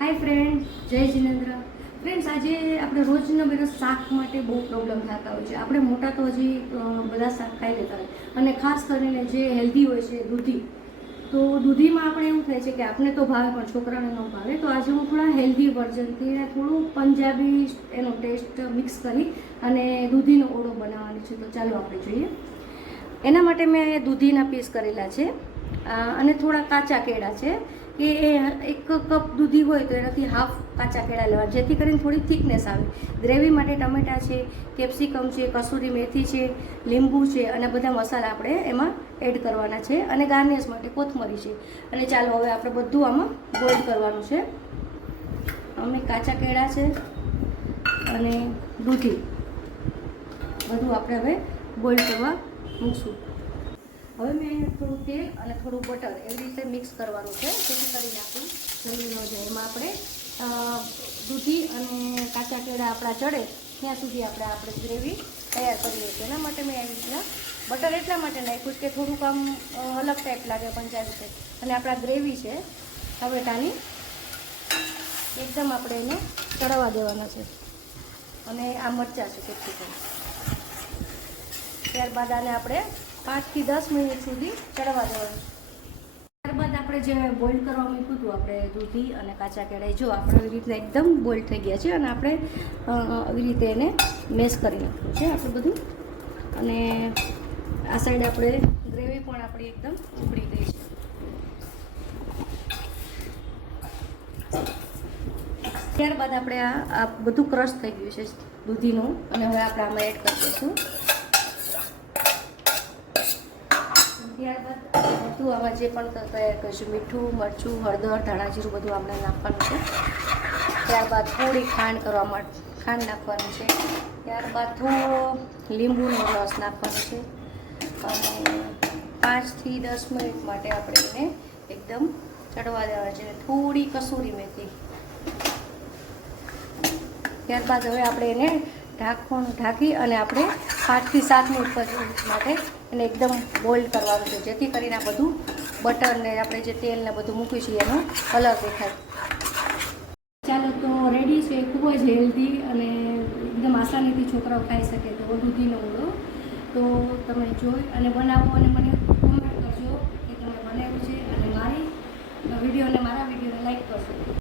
હાય friend, જય Jinendra. Friends, આજે આપણે રોજના બધા શાક માટે બહુ પ્રોબ્લેમ થતા હોય છે. આપણે મોટા તો હજી બધા શાક ખાઈ લેતા હોય, અને ખાસ કરીને જે હેલ્ધી હોય છે દૂધી. તો દૂધીમાં આપણે એવું થાય છે કે આપણે તો ભાવે પણ છોકરાને ન ભાવે. તો આજે હું થોડા હેલ્ધી વર્ઝનથી થોડું પંજાબી એનો ટેસ્ટ મિક્સ કરી અને દૂધીનો ઓળો બનાવવાની છે. તો ચાલો આપણે જોઈએ. એના માટે મેં દૂધીના પીસ કરેલા છે અને થોડા કાચા કેળા છે. કે એક કપ દૂધી હોય તો એનાથી હાફ કાચા કેળા લેવા, જેથી કરીને થોડી થિકનેસ આવે. ગ્રેવી માટે ટમેટા છે, કેપ્સિકમ છે, કસૂરી મેથી છે, લીંબુ છે અને બધા મસાલા આપણે એમાં એડ કરવાના છે, અને ગાર્નિશ માટે કોથમરી છે. અને ચાલો હવે આપણે બધું આમાં બોઇલ કરવાનું છે. અમે કાચા કેળા છે અને દૂધી બધું આપણે હવે બોઇલ કરવા મૂકશું. હવે મેં થોડું તેલ અને થોડું બટર એવી રીતે મિક્સ કરવાનું છે, જેથી કરીને આપણું જમી ન જાય. એમાં આપણે દૂધી અને કાચા કેળા આપણા ચડે ત્યાં સુધી આપણે ગ્રેવી તૈયાર કરીએ છીએ. એના માટે મેં એવી રીતના બટર એટલા માટે નાખ્યું કે થોડુંક આમ અલગ ટાઈપ લાગે પંજાબી ટાઈપ. અને આપણા ગ્રેવી છે ટમેટાની એકદમ આપણે એને ચડવા દેવાના છે. અને આ મરચાં છે કેપ્સિકમ. ત્યારબાદ આને આપણે 5 થી 10 મિનિટ સુધી ચડવા દેવાનું. ત્યારબાદ આપણે જે બોઇલ કરવા મૂક્યું હતું આપણે દૂધી અને કાચા કેળા, જો આપણે એવી રીતના એકદમ બોઇલ થઈ ગયા છે. અને આપણે આવી રીતે એને મેશ કરી નાખ્યું છે આપણે બધું. અને આ સાઈડ આપણે ગ્રેવી પણ આપણી એકદમ ઉકળી ગઈ છે. ત્યારબાદ આપણે આ બધું ક્રશ થઈ ગયું છે દૂધીનું, અને હવે આપણે આમાં એડ કરી દઈશું. ત્યારબાદ બધું આમાં જે પણ તૈયાર કરીશું, મીઠું, મરચું, હળદર, ધાણા જીરું બધું આપણે નાખવાનું છે. ત્યારબાદ થોડી ખાંડ નાખવાનું છે. ત્યારબાદ થોડો લીંબુનો રસ નાખવાનો છે. અને 5 થી 10 મિનિટ માટે આપણે એને એકદમ ચડવા દેવા છે. થોડી કસૂરી મેથી. ત્યારબાદ હવે આપણે એને ઢાંકી અને આપણે 5 થી 7 મિનિટ માટે એને એકદમ બોઇલ કરવાનું છે, જેથી કરીને આ બધું બટર ને આપણે જે તેલ ને બધું મૂક્યું છે એનો કલર દેખાય. ચાલો, તો રેડી છે. ખૂબ જ હેલ્ધી અને એકદમ આસાનીથી છોકરાઓ ખાઈ શકે તો દૂધીનો ઓળો. તો તમે જોઈ અને બનાવો અને મને કોમેન્ટ કરજો કે તમે બનાવ્યું છે, અને મારા વિડીયોને લાઈક કરજો.